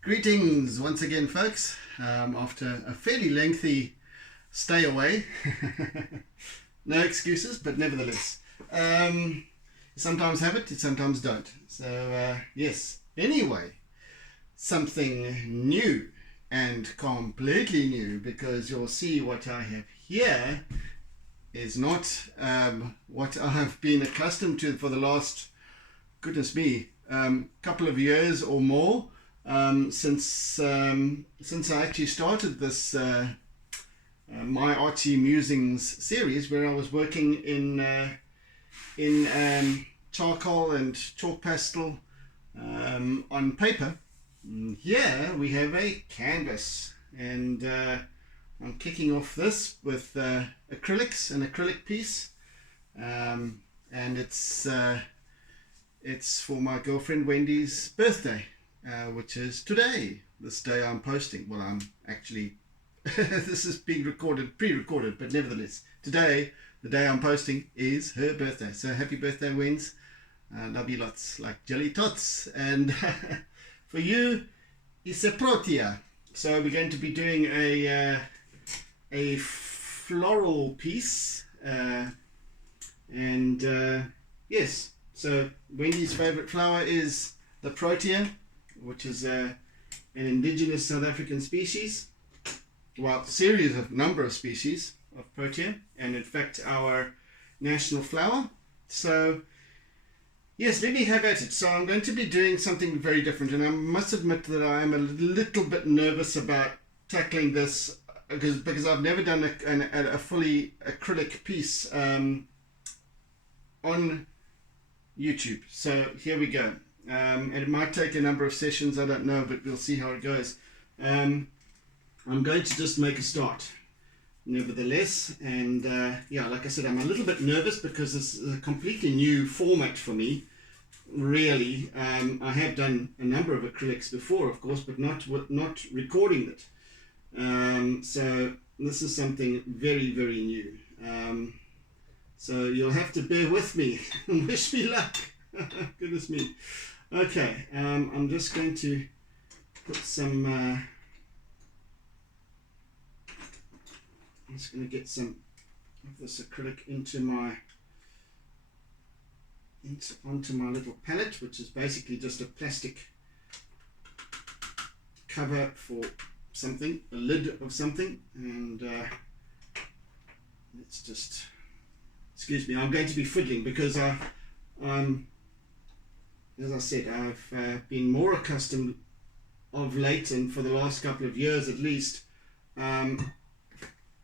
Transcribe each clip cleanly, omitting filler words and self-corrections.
Greetings once again, folks. After a fairly lengthy stay away, no excuses, but nevertheless, you sometimes have it, you sometimes don't. So, yes, anyway, something new and completely new, because you'll see what I have here is not what I've been accustomed to for the last, goodness me, couple of years or more. Since I actually started this my Artsy Musings series, where I was working in charcoal and chalk pastel on paper. Here we have a canvas, and I'm kicking off this with acrylics, an acrylic piece, and it's for my girlfriend Wendy's birthday. Which is today, this day I'm posting. Well, I'm actually, this is being recorded, pre-recorded, but nevertheless, today, the day I'm posting, is her birthday. So happy birthday, Wens. Love you lots, like jelly tots. And for you, it's a protea. So we're going to be doing a floral piece. Yes, so Wendy's favorite flower is the protea, which is an indigenous South African species, well, series of number of species of protea, and in fact our national flower. So yes, let me have at it. So I'm going to be doing something very different, and I must admit that I am a little bit nervous about tackling this because I've never done a fully acrylic piece on YouTube. So here we go. And it might take a number of sessions, I don't know, but we'll see how it goes. I'm going to just make a start, nevertheless. And yeah, like I said, I'm a little bit nervous because this is a completely new format for me, really. I have done a number of acrylics before, of course, but not recording it. So this is something very, very new. So you'll have to bear with me and wish me luck. Goodness me. Okay, I'm just going to put some, I'm just going to get some of this acrylic onto my little palette, which is basically just a plastic cover for something, a lid of something, and let's just, excuse me, I'm going to be fiddling because as I said, I've been more accustomed of late, and for the last couple of years at least,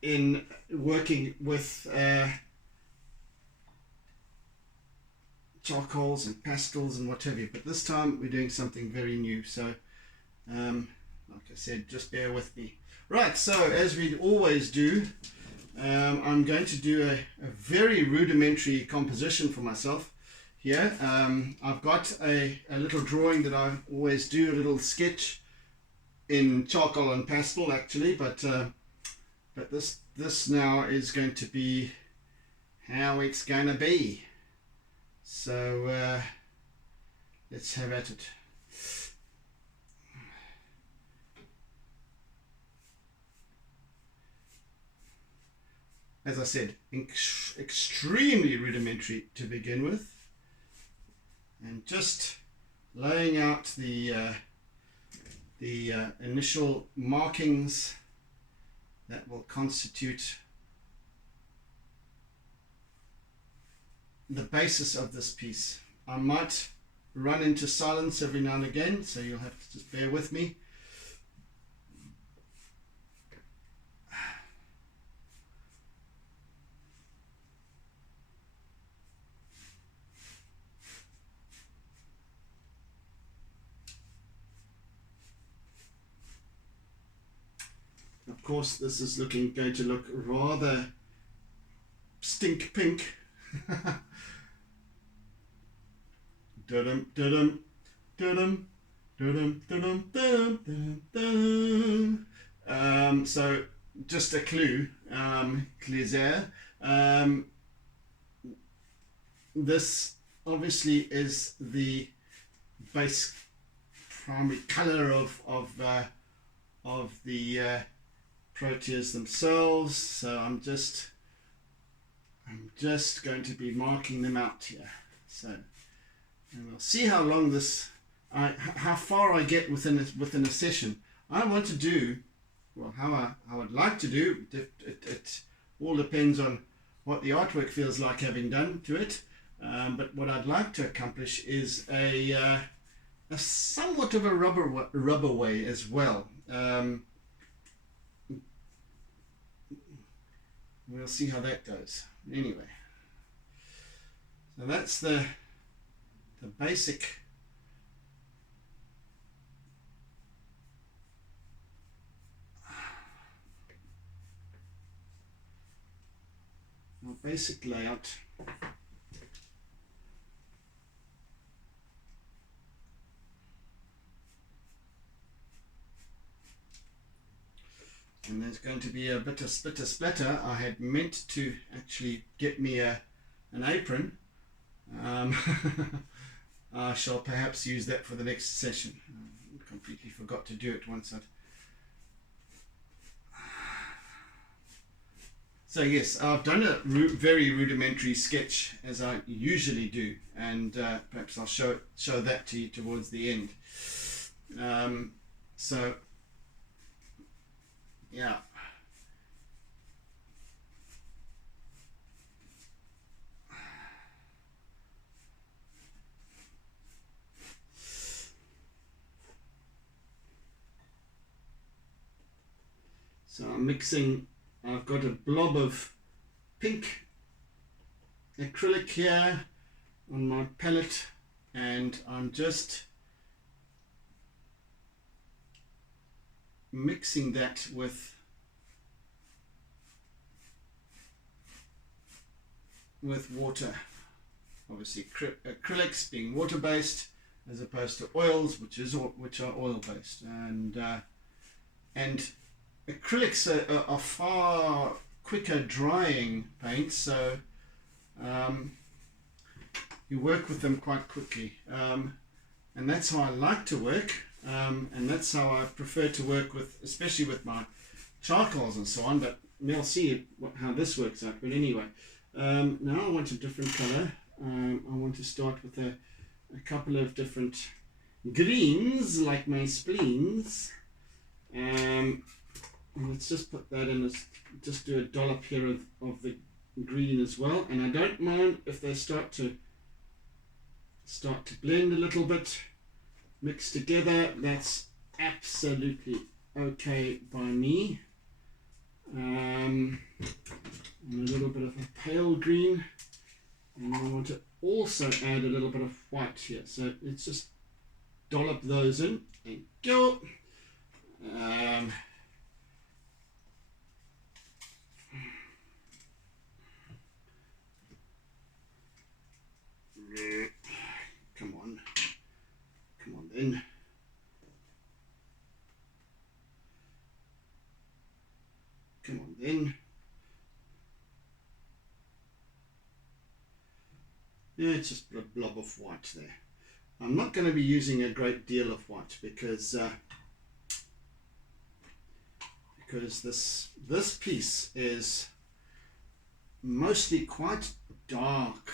in working with charcoals and pastels and what have you. But this time we're doing something very new. So, like I said, just bear with me. Right, so as we always do, I'm going to do a very rudimentary composition for myself. Here, I've got a little drawing that I always do, a little sketch in charcoal and pastel actually, but this now is going to be how it's gonna be. So let's have at it. As I said, extremely rudimentary to begin with. And just laying out the initial markings that will constitute the basis of this piece. I might run into silence every now and again, so you'll have to just bear with me. Of course, this is going to look rather stink pink. Dum dum dum dum dum dum. So just a clue, Clézère. This obviously is the base primary color of the Proteas themselves. So I'm just going to be marking them out here. So, and we'll see how long this, how far I get within a session. I want to do, well, how I would like to do. It all depends on what the artwork feels like having done to it. But what I'd like to accomplish is a somewhat of a rubber way as well. We'll see how that goes. Anyway, so that's the basic layout. And there's going to be a bit of splatter. I had meant to actually get me an apron. I shall perhaps use that for the next session. I completely forgot to do it once I'd... So yes, I've done a very rudimentary sketch, as I usually do, and perhaps I'll show that to you towards the end. So yeah. So I'm mixing, I've got a blob of pink acrylic here on my palette, and I'm just mixing that with water. Obviously acrylics being water based as opposed to oils which are oil based, and acrylics are far quicker drying paints, so you work with them quite quickly, and that's how I like to work. And that's how I prefer to work with, especially with my charcoals and so on, but we'll see how this works out. But anyway, now I want a different color. I want to start with a couple of different greens, like my spleens. Let's just put that in, just do a dollop here of the green as well. And I don't mind if they start to blend a little bit, mix together. That's absolutely okay by me. And a little bit of a pale green, and I want to also add a little bit of white here, so let's just dollop those in. Thank you. Come on then. Come on then. Yeah, it's just a blob of white there. I'm not going to be using a great deal of white because this piece is mostly quite dark.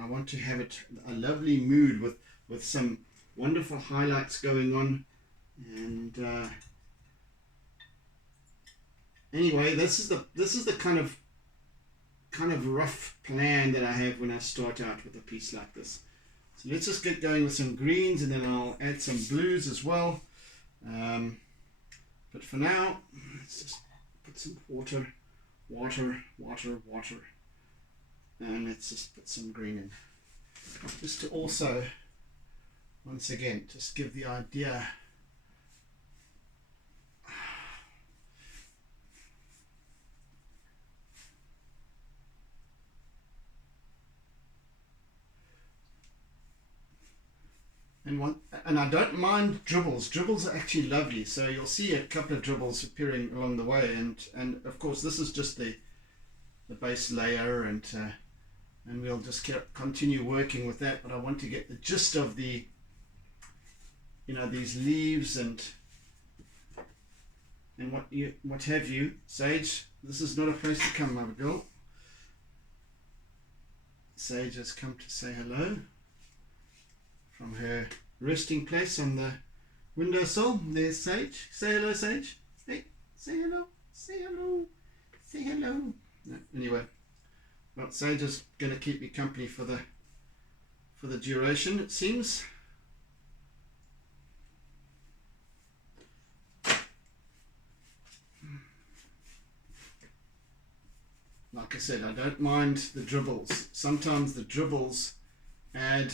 I want to have it a lovely mood with some wonderful highlights going on, and anyway, this is the kind of rough plan that I have when I start out with a piece like this. So let's just get going with some greens, and then I'll add some blues as well. But for now, let's just put some water, and let's just put some green in, just to also, once again, just give the idea. And I don't mind dribbles. Dribbles are actually lovely. So you'll see a couple of dribbles appearing along the way, and of course this is just the base layer, and we'll just continue working with that. But I want to get the gist of the you know, these leaves and what have you. Sage, this is not a place to come, my girl. Sage has come to say hello from her resting place on the windowsill. There's Sage. Say hello, Sage. Hey, say hello. Say hello. Say hello. No, anyway, well, Sage is going to keep me company for the duration, it seems. Like I said, I don't mind the dribbles. Sometimes the dribbles add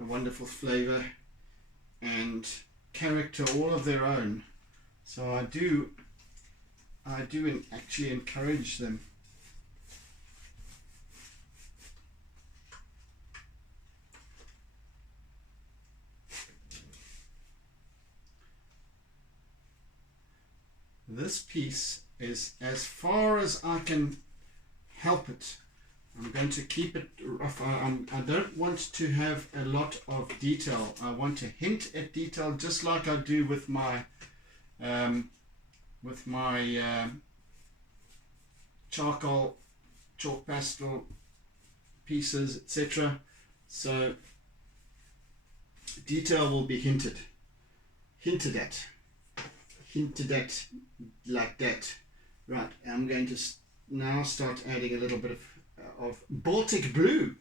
a wonderful flavor and character all of their own. So I do actually encourage them. This piece is as far as I can help it. I'm going to keep it rough. I don't want to have a lot of detail. I want to hint at detail, just like I do with my charcoal, chalk pastel pieces, etc. So detail will be hinted at like that. Right, I'm going to now start adding a little bit of Baltic blue.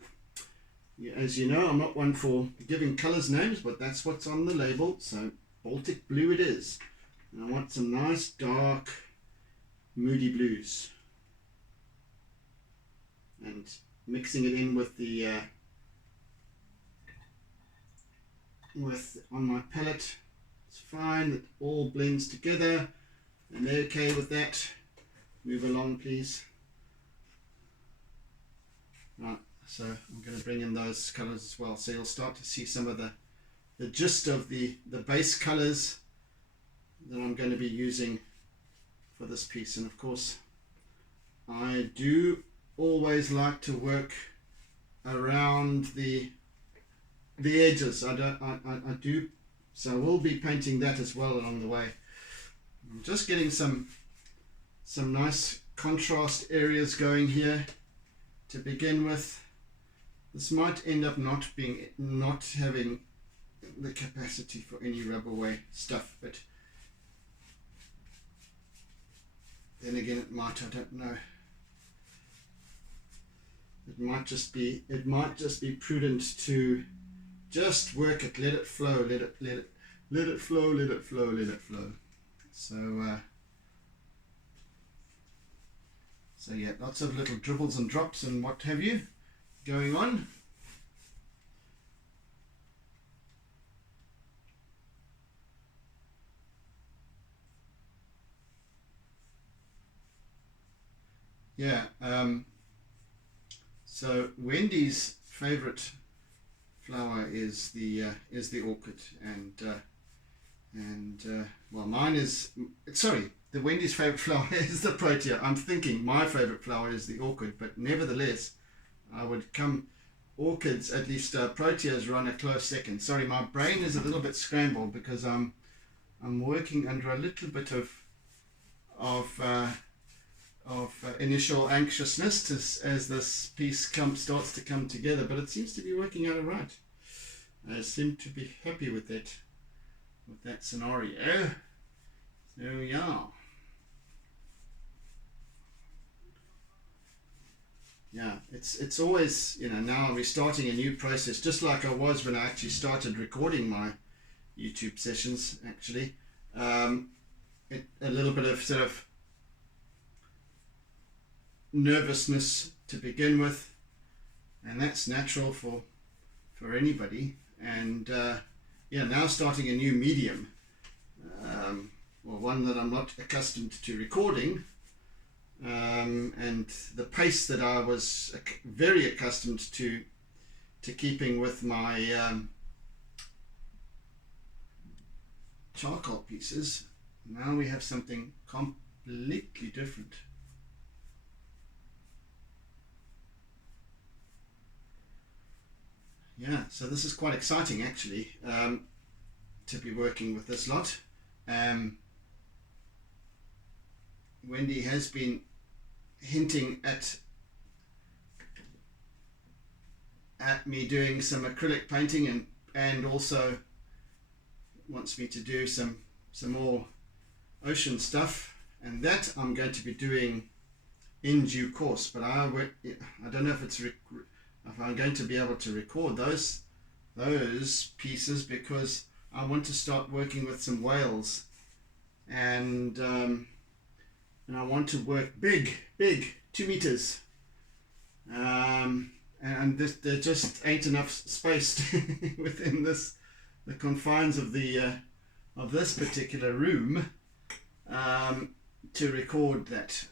As you know, I'm not one for giving colors names, but that's what's on the label, so Baltic blue it is. And I want some nice dark moody blues, and mixing it in with the on my palette. It's fine, it all blends together, and they're okay with that. Move along, please. Right, so I'm going to bring in those colors as well, so you'll start to see some of the gist of the base colors that I'm going to be using for this piece. And of course, I do always like to work around the edges. I do, so we'll be painting that as well along the way. I'm just getting some nice contrast areas going here to begin with. This might end up not having the capacity for any rub away stuff, but then again it might, I don't know. It might just be prudent to just work it, let it flow, let it flow. So yeah, lots of little dribbles and drops and what have you going on. Yeah, so Wendy's favorite flower is the orchid, and well, mine is, sorry, the Wendy's favorite flower is the Protea. I'm thinking my favorite flower is the orchid, but nevertheless, I would come orchids, at least Proteas run a close second. Sorry, my brain is a little bit scrambled because I'm working under a little bit of initial anxiousness as this piece starts to come together, but it seems to be working out all right. I seem to be happy with that scenario. So yeah. Yeah, it's always, you know, now we're starting a new process, just like I was when I actually started recording my YouTube sessions, actually. A little bit of sort of nervousness to begin with, and that's natural for anybody. And yeah, now starting a new medium, well, one that I'm not accustomed to recording, and the pace that I was very accustomed to keeping with my charcoal pieces. Now we have something completely different. Yeah, so this is quite exciting actually, to be working with this lot. Wendy has been hinting at me doing some acrylic painting, and also wants me to do some more ocean stuff, and that I'm going to be doing in due course. But I don't know if I'm going to be able to record those pieces, because I want to start working with some whales, and I want to work big 2 meters, and there just ain't enough space within the confines of this particular room to record that.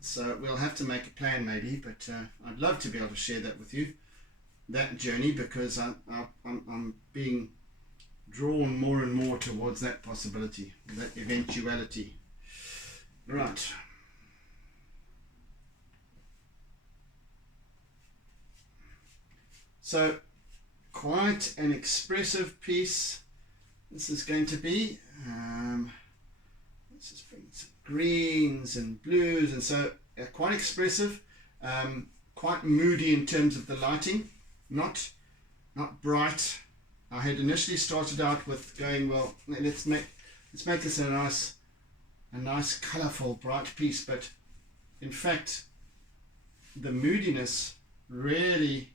So we'll have to make a plan maybe, but I'd love to be able to share that with you, that journey, because I'm being drawn more and more towards that possibility, that eventuality. Right. So quite an expressive piece this is going to be. Let's just bring some greens and blues, and so quite expressive, quite moody in terms of the lighting, not bright. I had initially started out with going, well, let's make this a nice colourful bright piece, but in fact the moodiness really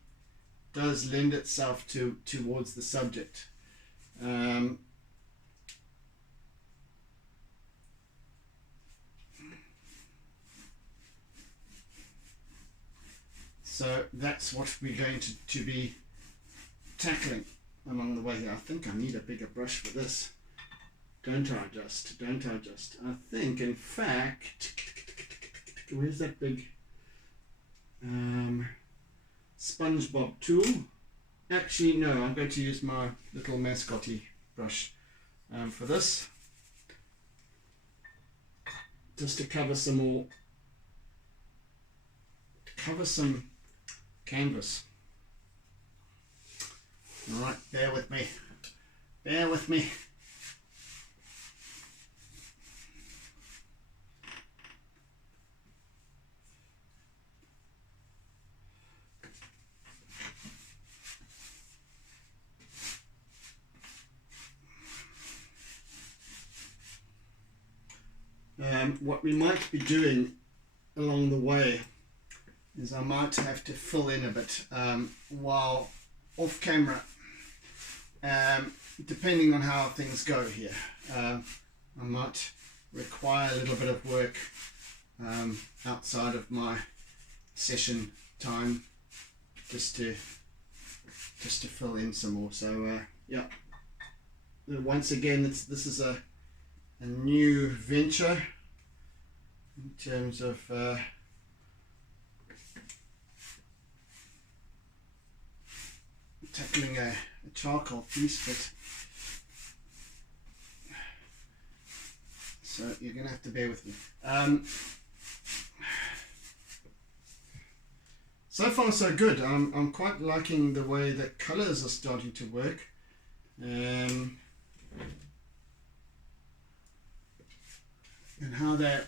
does lend itself towards the subject. So that's what we're going to be tackling along the way here. I think I need a bigger brush for this. Don't I just? I think, in fact, where's that big SpongeBob tool? Actually, no, I'm going to use my little mascotty brush for this, just to cover some canvas. All right, bear with me. What we might be doing along the way is I might have to fill in a bit while off camera, depending on how things go here. I might require a little bit of work outside of my session time, just to fill in some more. So yeah, once again, this is a new venture in terms of tackling a charcoal piece, but so you're gonna have to bear with me. So far so good. I'm quite liking the way the colors are starting to work. And how they're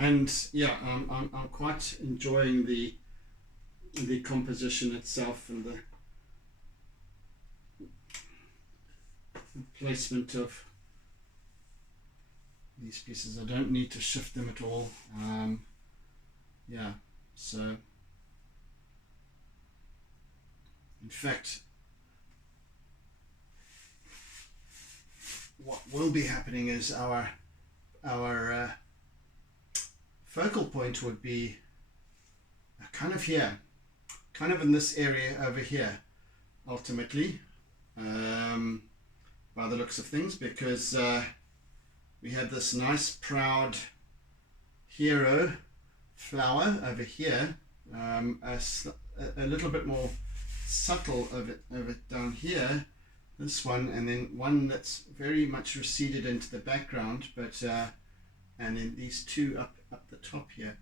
and yeah, I'm quite enjoying the composition itself, and the placement of these pieces. I don't need to shift them at all. Yeah, so in fact what will be happening is our focal point would be kind of here, kind of in this area over here, ultimately. by the looks of things, because we have this nice proud hero flower over here, a little bit more subtle of it down here, this one, and then one that's very much receded into the background, but and then these two up the top here.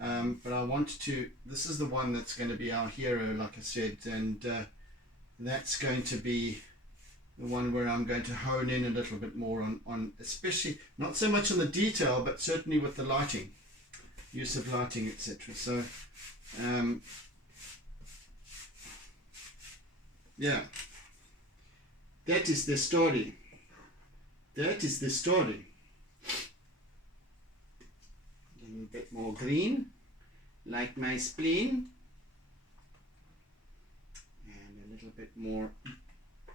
But I want to, this is the one that's going to be our hero, like I said, and that's going to be the one where I'm going to hone in a little bit more on especially, not so much on the detail, but certainly with the lighting, use of lighting, etc. So, yeah, that is the story. That is the story. A little bit more green, like my spleen, and a little bit more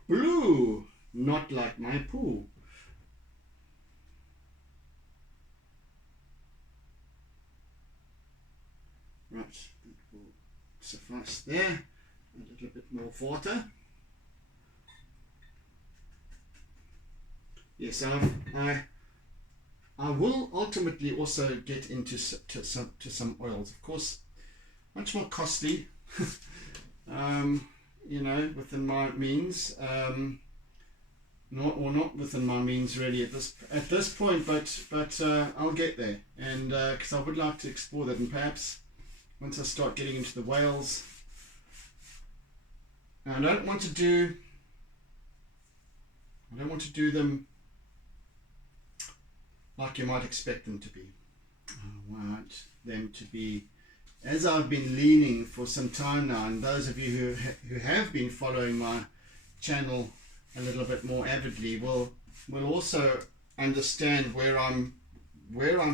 blue, not like my poo. Right, that will suffice there. A little bit more water. Yes, I will ultimately also get into some oils, of course, much more costly, you know, within my means, not within my means really at this point, but I'll get there, and because I would like to explore that, and perhaps once I start getting into the whales, I don't want to do them like you might expect them to be. I want them to be, as I've been leaning for some time now, and those of you who have been following my channel a little bit more avidly will also understand where I'm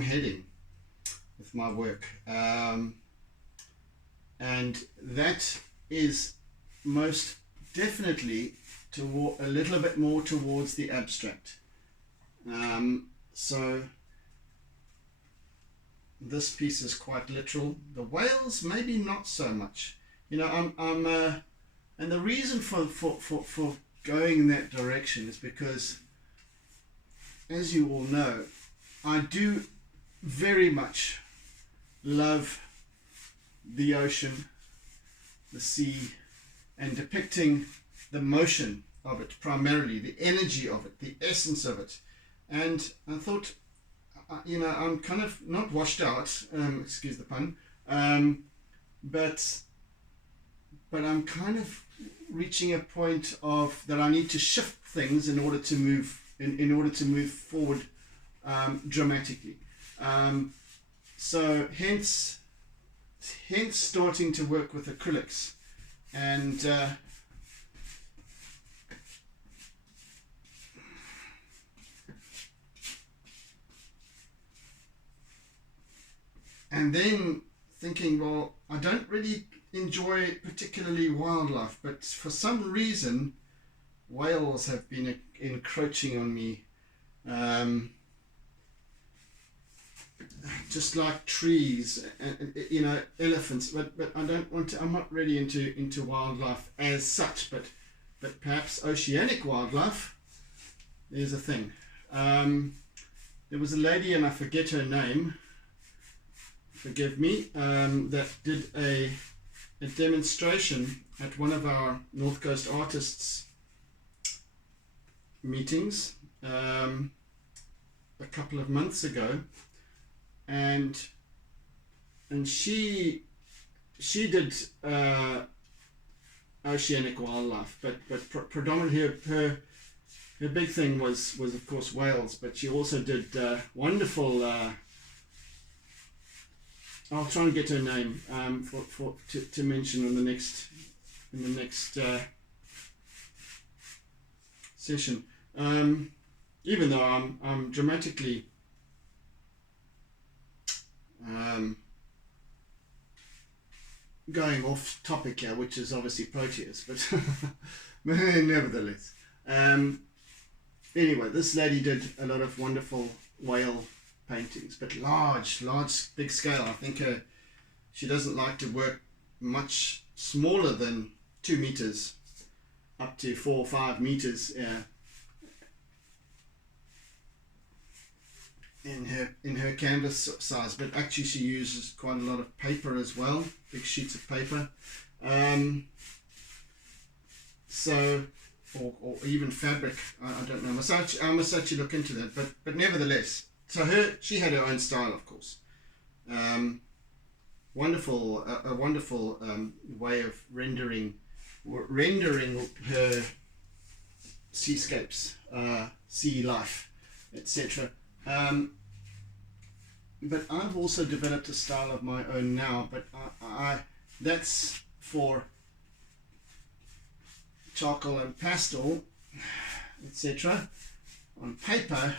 heading with my work, and that is most definitely a little bit more towards the abstract. So this piece is quite literal. The whales maybe not so much. You know, and the reason for going in that direction is because, as you all know, I do very much love the ocean, the sea, and depicting the motion of it primarily, the energy of it, the essence of it. And I thought, you know, I'm kind of not washed out, excuse the pun, but I'm kind of reaching a point of that I need to shift things in order to move move forward dramatically. So hence starting to work with acrylics, and then thinking, well, I don't really enjoy particularly wildlife, but for some reason whales have been encroaching on me, just like trees and, you know, elephants, but I don't want to, I'm not really into wildlife as such, but perhaps oceanic wildlife, there's a thing. There was a lady, and I forget her name, forgive me, that did a demonstration at one of our North Coast artists meetings a couple of months ago, and she did oceanic wildlife, but predominantly her big thing was of course whales, but she also did wonderful. I'll try and get her name to mention in the next session. Even though I'm dramatically going off topic here, which is obviously Proteas, but nevertheless. Anyway, this lady did a lot of wonderful whale paintings, but large, big scale. I think she doesn't like to work much smaller than 2 meters. up to 4 or 5 meters in her canvas size, but actually she uses quite a lot of paper as well, big sheets of paper. So, or even fabric. I don't know. I must actually look into that. But nevertheless, so she had her own style, of course. Wonderful, a wonderful way of rendering her seascapes, sea life, etc. But I've also developed a style of my own now, but that's for charcoal and pastel, etc. on paper,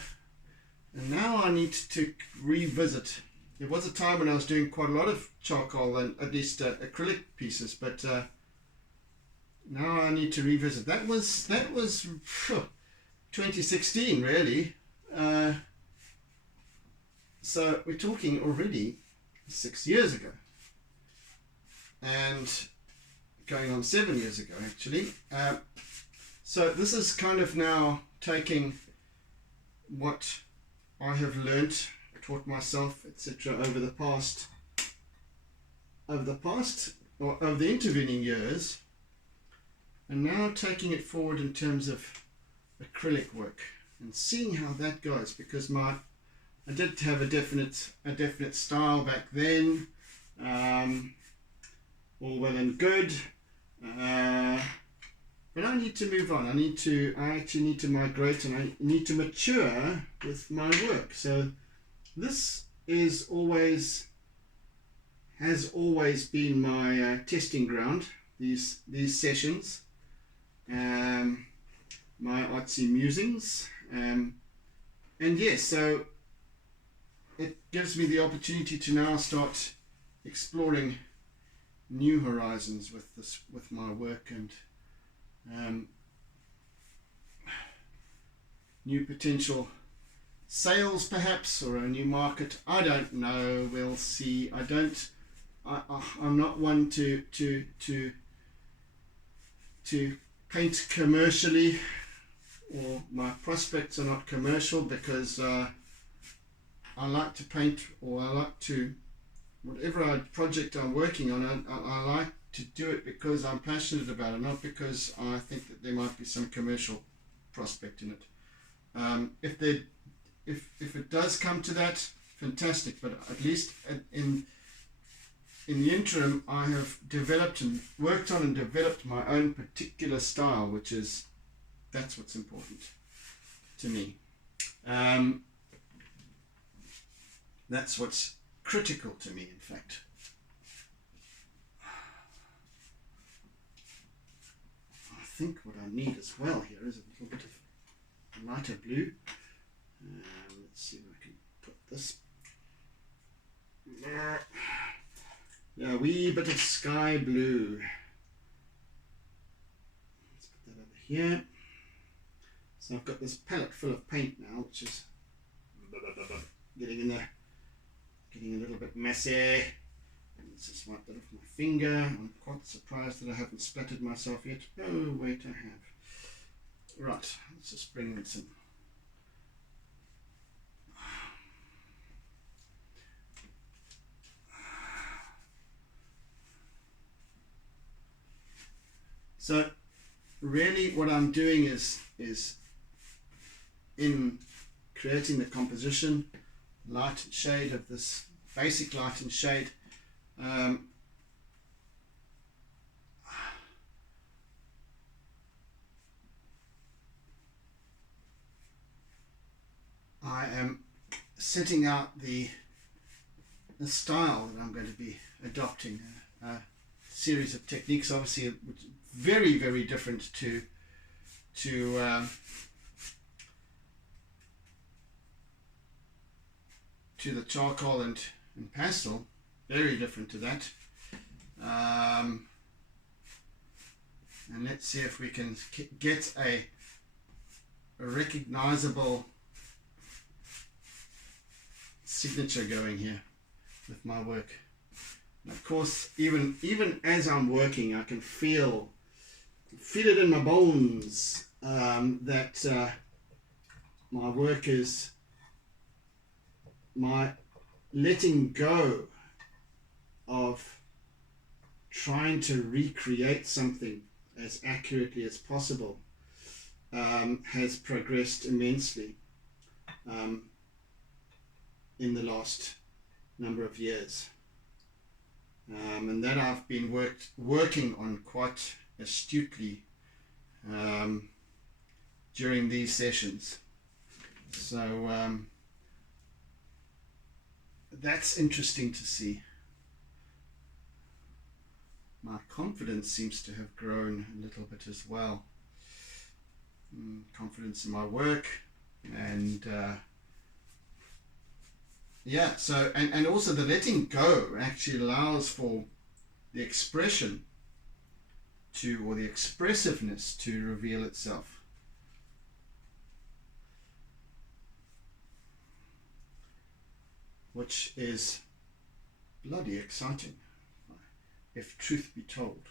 and now I need to revisit. There was a time when I was doing quite a lot of charcoal and at least acrylic pieces, but now I need to revisit. That was 2016 really. So we're talking already 6 years ago, and going on 7 years ago actually. So this is kind of now taking what I have learnt, taught myself, etc. over the intervening years, and now taking it forward in terms of acrylic work and seeing how that goes, because I did have a definite style back then, all well and good, but I need to move on. I actually need to migrate, and I need to mature with my work. So this has always been my testing ground. These sessions, my Artsy Musings, and yes, so it gives me the opportunity to now start exploring new horizons with my work, and new potential sales perhaps, or a new market. I don't know, we'll see. I'm not one to paint commercially, or my prospects are not commercial, because I like to paint, or I like to, whatever project I'm working on, I like to do it because I'm passionate about it, not because I think that there might be some commercial prospect in it. If it does come to that, fantastic, but at least in the interim, I have developed and worked on and developed my own particular style, that's what's important to me. That's what's critical to me, in fact. I think what I need as well here is a little bit of lighter blue. Let's see if I can put this. A wee bit of sky blue. Let's put that over here. So I've got this palette full of paint now, which is getting in there, getting a little bit messy. Let's just wipe that off my finger. I'm quite surprised that I haven't splattered myself yet. Oh wait, I have. Right, let's just bring in some. So really what I'm doing is in creating the composition, light and shade of this basic light and shade, I am setting out the style that I'm going to be adopting, a series of techniques, obviously very, very different to the charcoal and pastel, very different to that. And let's see if we can get a recognizable signature going here with my work. And of course, even as I'm working, I can feel feel it in my bones that my work is my letting go of trying to recreate something as accurately as possible has progressed immensely in the last number of years. And that I've been working on quite astutely during these sessions. So that's interesting to see. My confidence seems to have grown a little bit as well. Confidence in my work, and yeah, so and also the letting go actually allows for the expression to, or the expressiveness to, reveal itself. Which is bloody exciting, if truth be told.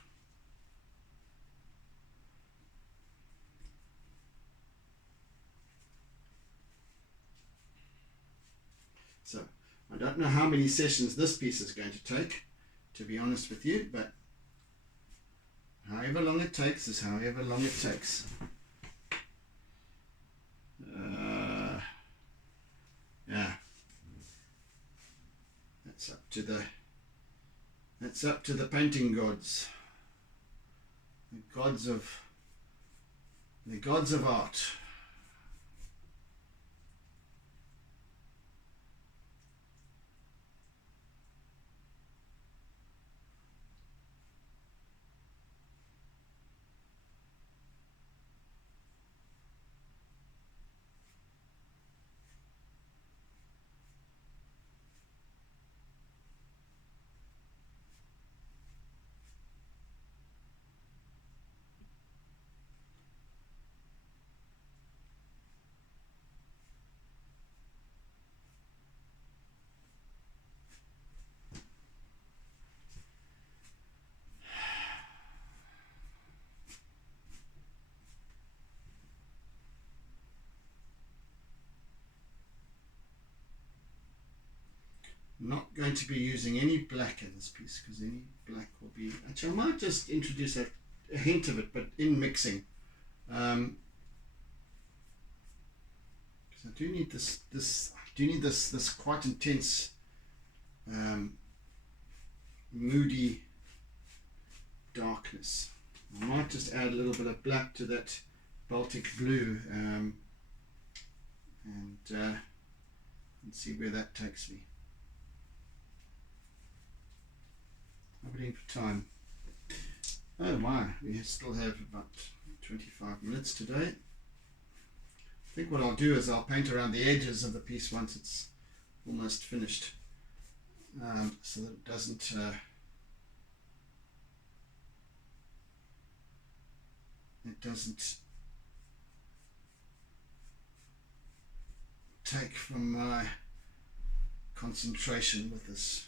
So I don't know how many sessions this piece is going to take, to be honest with you, but however long it takes is however long it takes. Yeah, that's up to the painting gods, the gods of art. Not going to be using any black in this piece, because any black will be, actually I might just introduce a hint of it, but in mixing, because I do need this quite intense moody darkness. I might just add a little bit of black to that Baltic blue and see where that takes me. Waiting for time. Oh wow, we still have about 25 minutes today. I think what I'll do is I'll paint around the edges of the piece once it's almost finished, so that it doesn't take from my concentration with this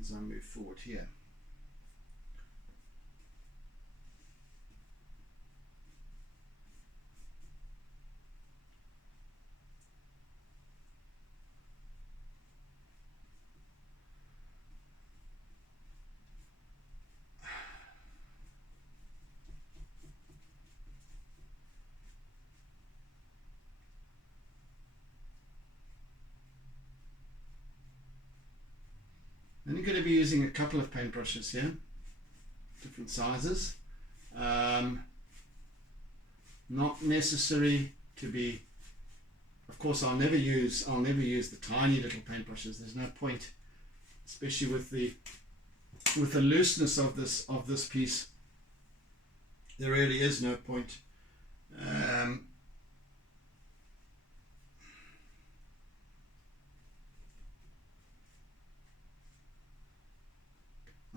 as I move forward here. Then you're going to be using a couple of paintbrushes here, different sizes. Not necessary to be, of course I'll never use the tiny little paintbrushes. There's no point, especially with the looseness of this piece. There really is no point.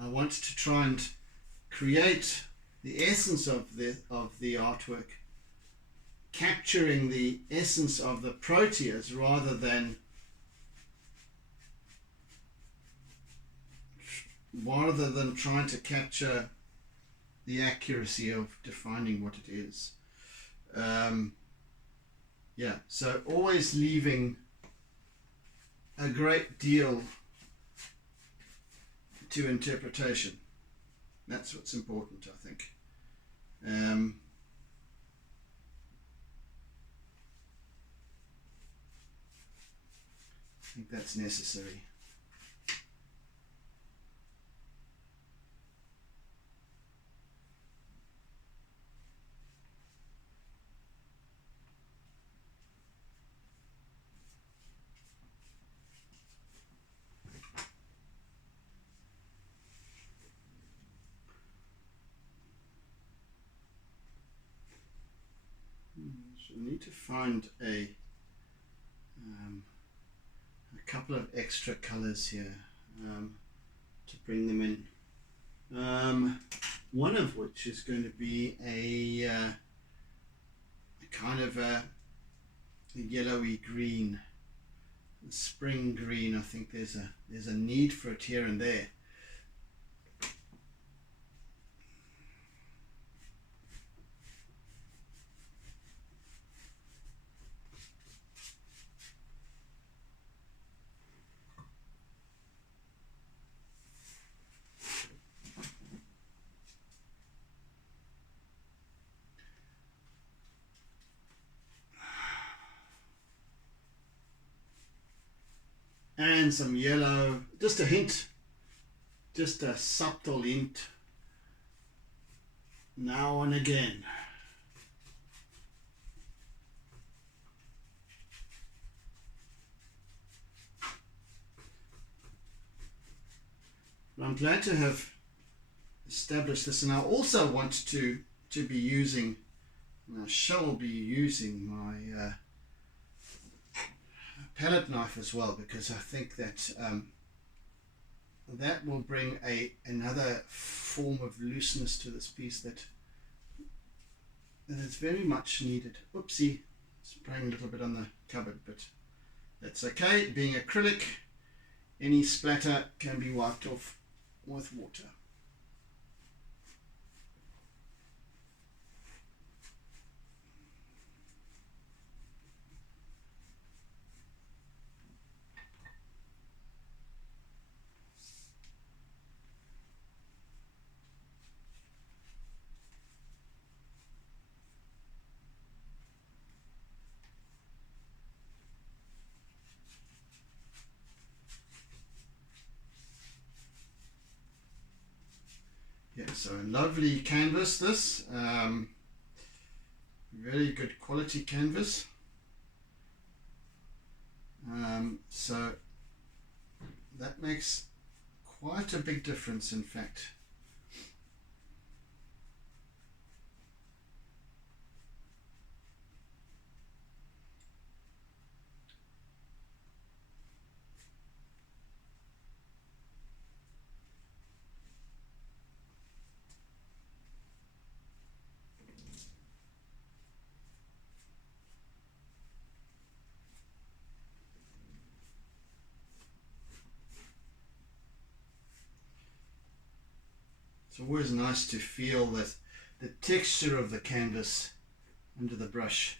I want to try and create the essence of the artwork, capturing the essence of the Proteas rather than trying to capture the accuracy of defining what it is. Yeah, so always leaving a great deal to interpretation. That's what's important, I think. I think that's necessary. So I need to find a couple of extra colors here to bring them in. One of which is going to be a kind of a yellowy green, a spring green. I think there's a need for it here and there. And some yellow, just a hint, just a subtle hint now and again. But I'm glad to have established this, and I also want to be using, and I shall be using my palette knife as well, because I think that that will bring another form of looseness to this piece that is very much needed. Oopsie, spraying a little bit on the cupboard, but that's okay. Being acrylic, any splatter can be wiped off with water. Yeah, so a lovely canvas this, very good quality canvas. So that makes quite a big difference, in fact. It's always nice to feel that the texture of the canvas under the brush.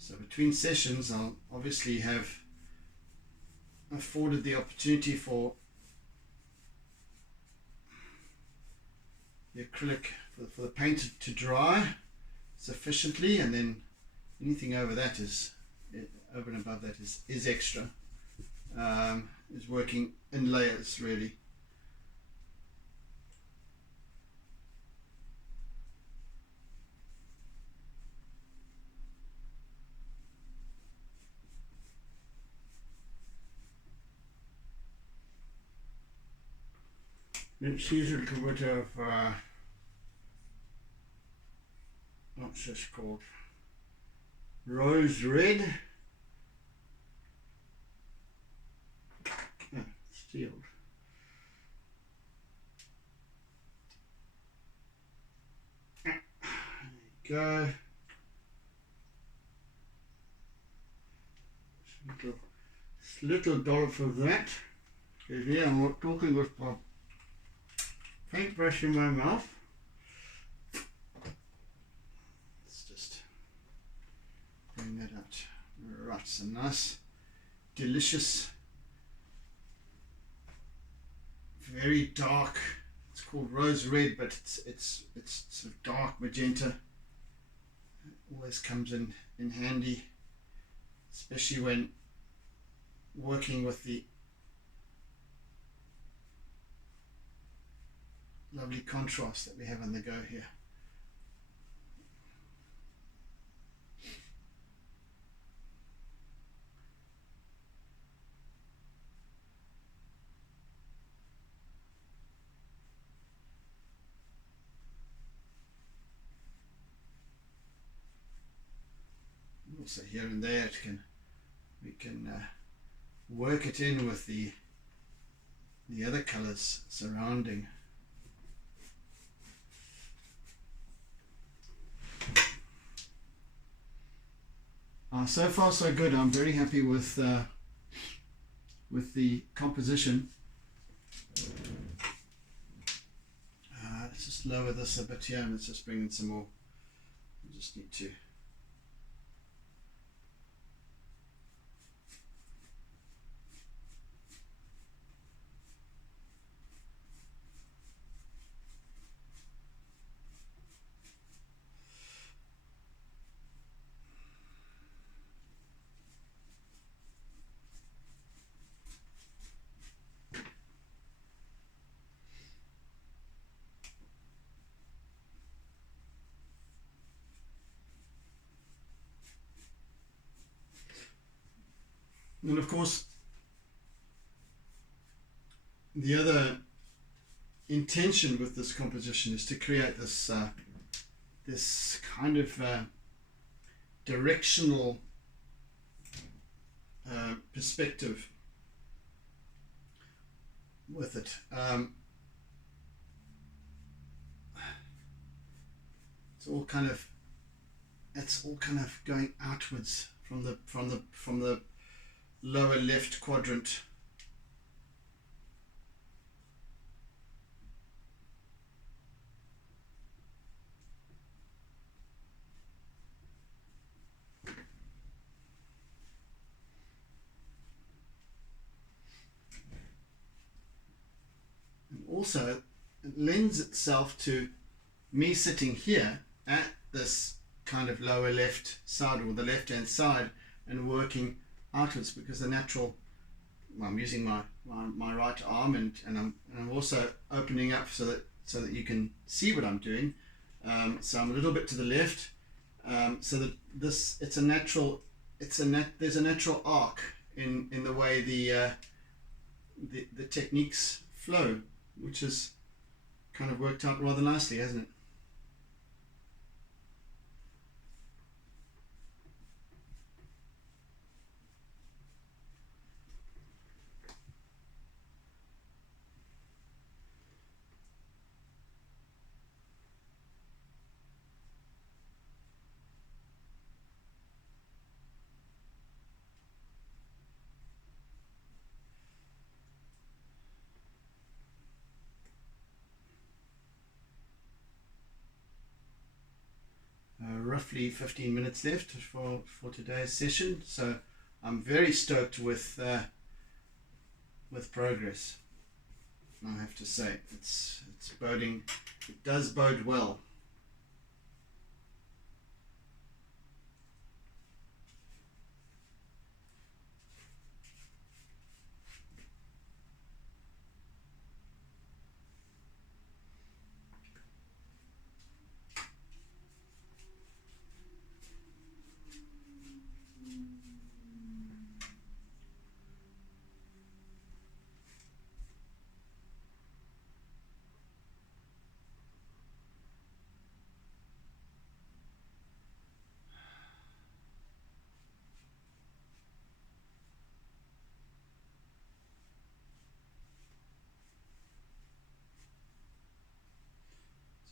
So between sessions, I'll obviously have afforded the opportunity for the acrylic, for the paint to dry sufficiently, and then anything over that over and above that is extra, is working in layers really. Let's use a little bit of what's this called? Rose red. Oh, sealed. There you go. Little dollop of that. Because here I'm talking with my paintbrush in my mouth. Let's just bring that out. Right, some nice, delicious, very dark. It's called rose red, but it's sort of dark magenta. It always comes in handy, especially when working with the lovely contrast that we have on the go here. Also here and there we can work it in with the other colors surrounding. So far so good. I'm very happy with the composition. Let's just lower this a bit here and let's just bring in some more. We just need to and of course, the other intention with this composition is to create this this kind of directional perspective with it. It's all kind of going outwards from the lower left quadrant. And also it lends itself to me sitting here at this kind of lower left side or the left hand side and working outwards, because the natural, well, I'm using my right arm and I'm also opening up so that you can see what I'm doing. So I'm a little bit to the left, so that there's a natural arc in the way the techniques flow, which has kind of worked out rather nicely, hasn't it? Roughly 15 minutes left for today's session, so I'm very stoked with progress. I have to say it's boding, it does bode well.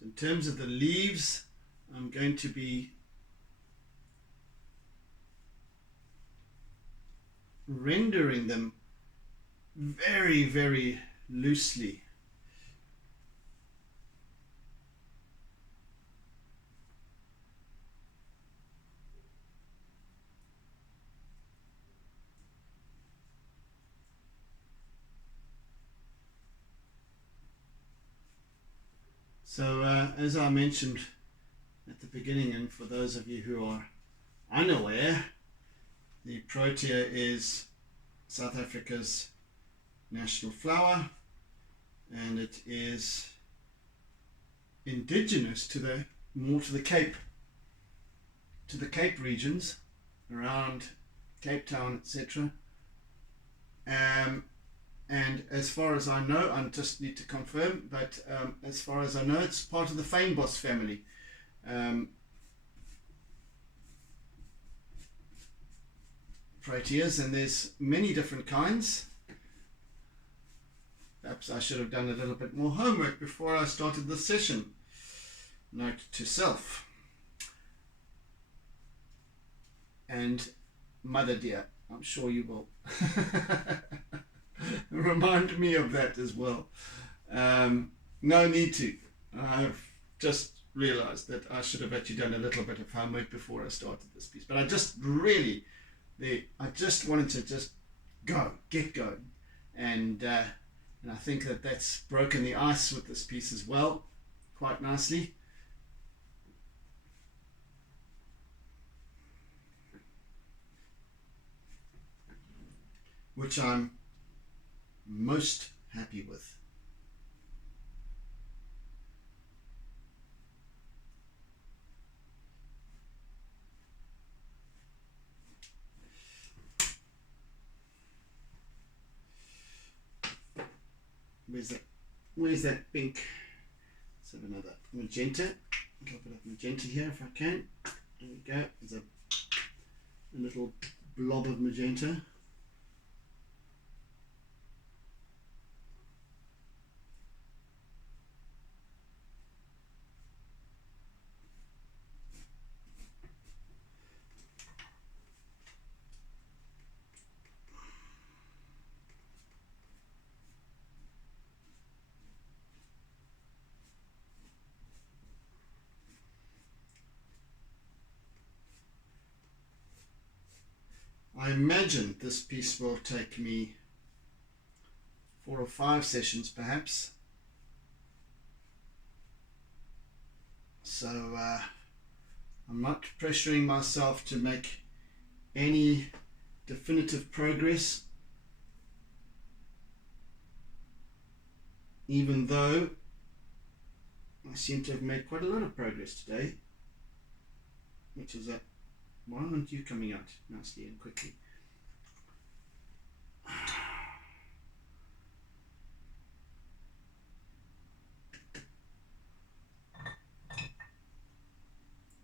In terms of the leaves, I'm going to be rendering them very, very loosely. So as I mentioned at the beginning, and for those of you who are unaware, the Protea is South Africa's national flower, and it is indigenous to the Cape regions around Cape Town, etc. And as far as I know, I just need to confirm, but as far as I know, it's part of the fynbos family. Proteas, and there's many different kinds. Perhaps I should have done a little bit more homework before I started this session. Note to self. And mother dear, I'm sure you will remind me of that as well. No need to. I've just realized that I should have actually done a little bit of homework before I started this piece. But I just wanted to just get going. And I think that that's broken the ice with this piece as well, quite nicely. Which I'm most happy with. Where's that pink? Let's have another magenta. A little bit of magenta here if I can. There we go. There's a little blob of magenta. I imagine this piece will take me 4 or 5 sessions perhaps. So I'm not pressuring myself to make any definitive progress, even though I seem to have made quite a lot of progress today, which is a why aren't you coming out nicely and quickly?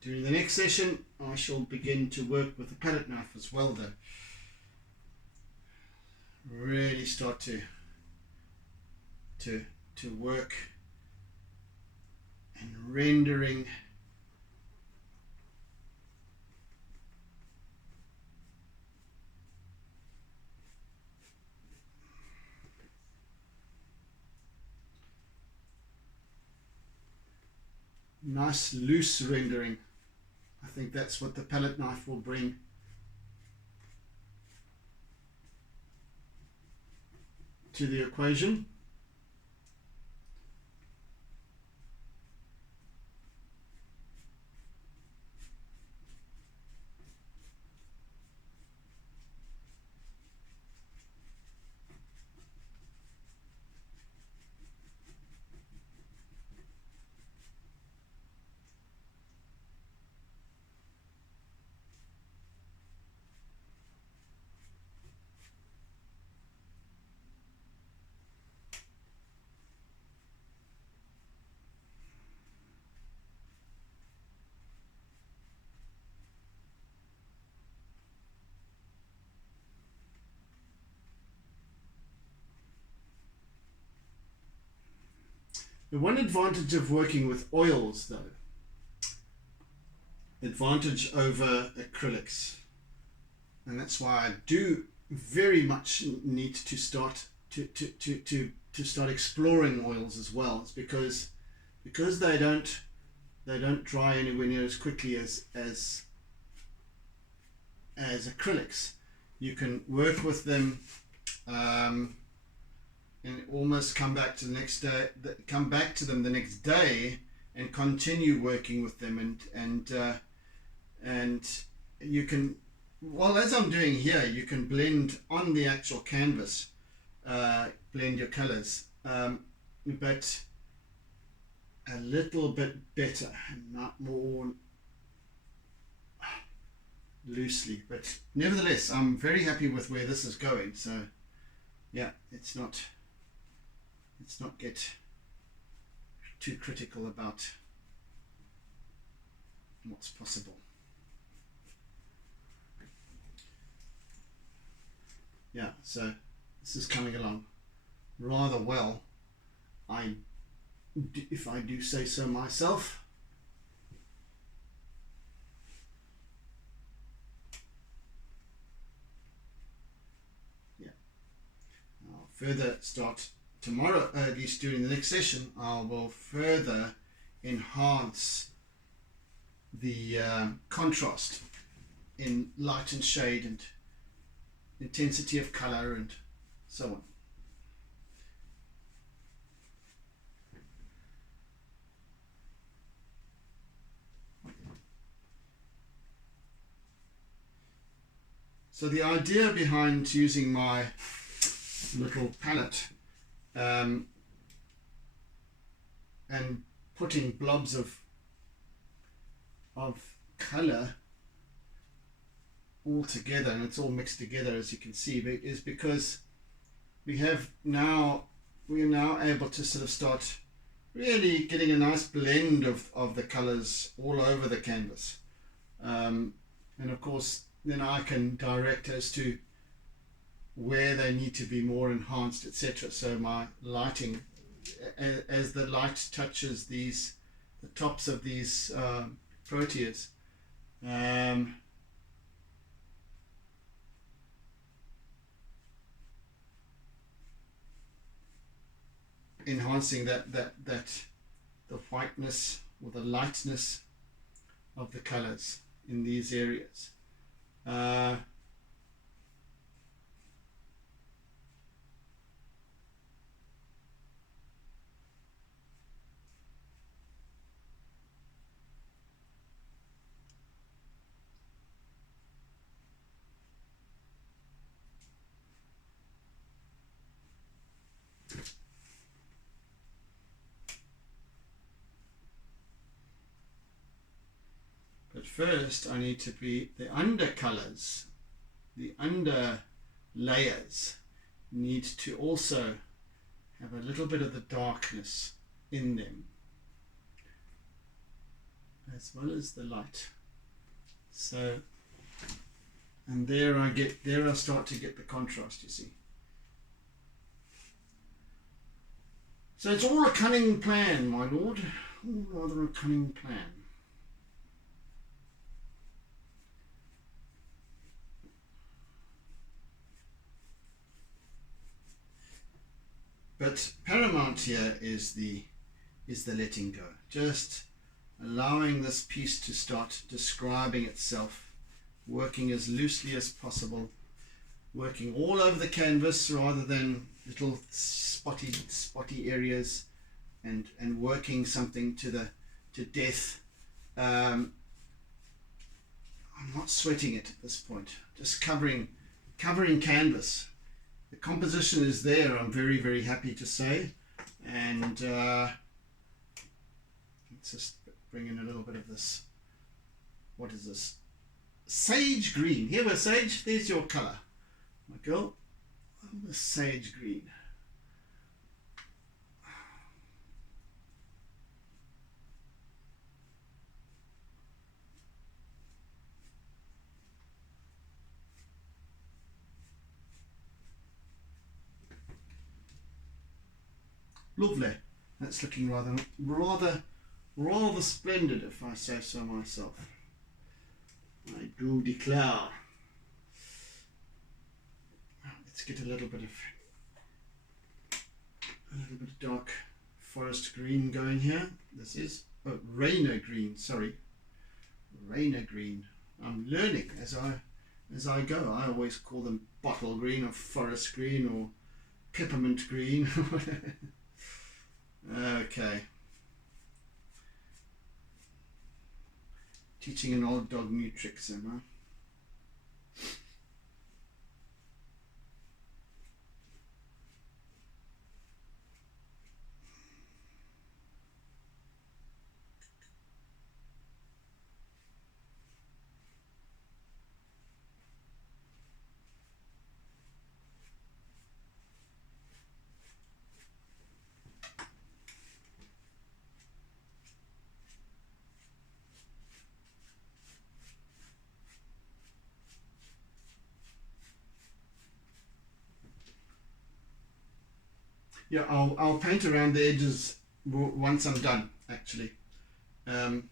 During the next session, I shall begin to work with the palette knife as well, though. Really start to work and rendering nice loose rendering. I think that's what the palette knife will bring. To the equation. The one advantage of working with oils, though, advantage over acrylics, and that's why I do very much need to start to start exploring oils as well. It's because they don't dry anywhere near as quickly as acrylics. You can work with them and almost come back to the next day, come back to them the next day and continue working with them, and you can, well, as I'm doing here, you can blend on the actual canvas, blend your colors, but a little bit better, not more loosely. But nevertheless, I'm very happy with where this is going. So yeah, let's not get too critical about what's possible. Yeah, so this is coming along rather well, if I do say so myself. Yeah, I'll further start tomorrow, at least during the next session. I will further enhance the contrast in light and shade and intensity of color and so on. So the idea behind using my little palette and putting blobs of color all together, and it's all mixed together, as you can see, is because we're now able to sort of start really getting a nice blend of the colors all over the canvas, and of course then I can direct as to where they need to be more enhanced, etc. So my lighting, as the light touches the tops of these proteas, enhancing the whiteness or the lightness of the colors in these areas. But first I need to be, the undercolors, the under layers need to also have a little bit of the darkness in them, as well as the light. So, and there I start to get the contrast, you see. So it's all a cunning plan, my lord, all rather a cunning plan. But paramount here is the letting go, just allowing this piece to start describing itself, working as loosely as possible, working all over the canvas rather than little spotty areas, and working something to death. I'm not sweating it at this point, just covering canvas. The composition is there, I'm very, very happy to say. And let's just bring in a little bit of this. What is this? Sage green. Here we're sage. There's your colour, my girl. The sage green. Lovely. That's looking rather splendid, if I say so myself. I do declare. Let's get a little bit of dark forest green going here. This is Rainer green. Sorry, Rainer green. I'm learning as I go. I always call them bottle green or forest green or peppermint green. Okay. Teaching an old dog new tricks, am I? Yeah, I'll paint around the edges once I'm done, actually. It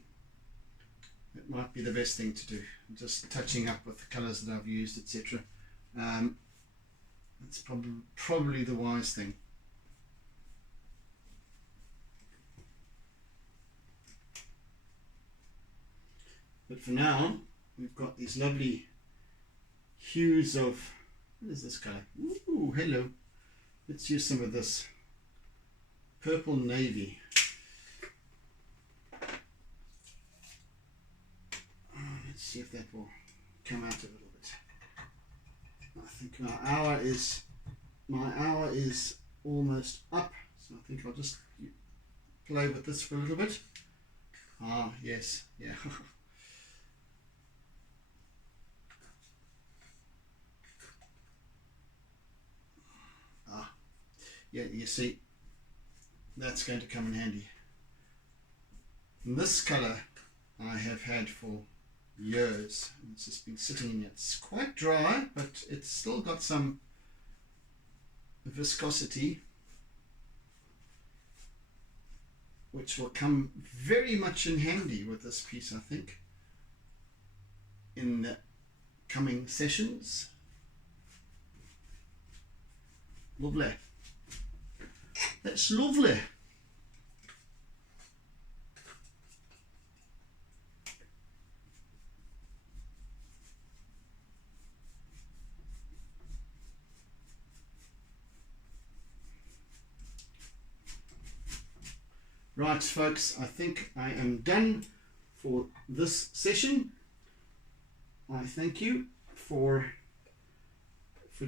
might be the best thing to do, just touching up with the colours that I've used, etc. That's probably the wise thing. But for now, we've got these lovely hues of, what is this colour? Ooh, hello. Let's use some of this purple navy. Let's see if that will come out a little bit. I think my hour is almost up, so I think I'll just play with this for a little bit. Ah, yes, yeah. Yeah, you see, that's going to come in handy. And this colour I have had for years. It's just been sitting in here. It's quite dry, but it's still got some viscosity, which will come very much in handy with this piece, I think, in the coming sessions. Lovely. That's lovely. Right, folks, I think I am done for this session. I thank you for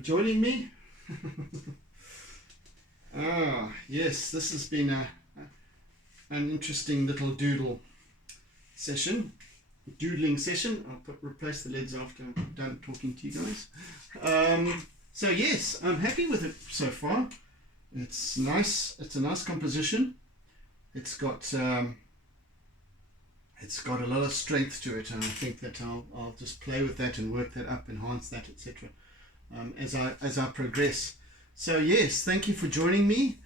joining me. Yes, this has been an interesting little doodling session. I'll replace the lids after I'm done talking to you guys. So yes, I'm happy with it so far. It's nice. It's a nice composition. It's got a lot of strength to it, and I think that I'll just play with that and work that up, enhance that, etc. As I progress. So yes, thank you for joining me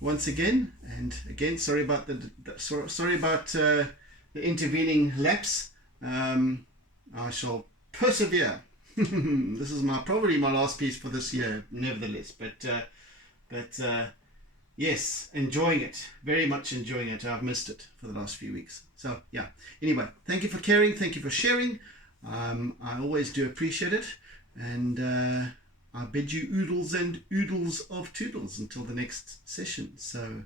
once again, and again sorry about the intervening lapse. I shall persevere. This is probably my last piece for this year, nevertheless. But yes, enjoying it, very much enjoying it. I've missed it for the last few weeks. So yeah. Anyway, thank you for caring. Thank you for sharing. I always do appreciate it, and I bid you oodles and oodles of toodles until the next session. So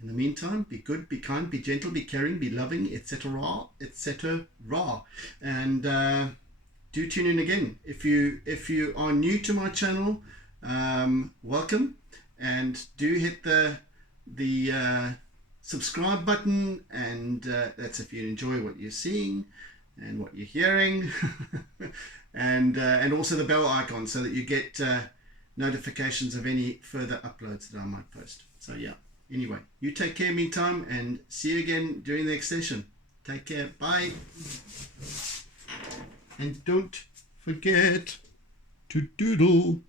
in the meantime, be good, be kind, be gentle, be caring, be loving, etc., etc. And do tune in again. If you are new to my channel, welcome, and do hit the subscribe button, and that's if you enjoy what you're seeing and what you're hearing. And also the bell icon, so that you get notifications of any further uploads that I might post. So yeah, anyway, you take care meantime, and see you again during the next session. Take care, bye. And don't forget to doodle.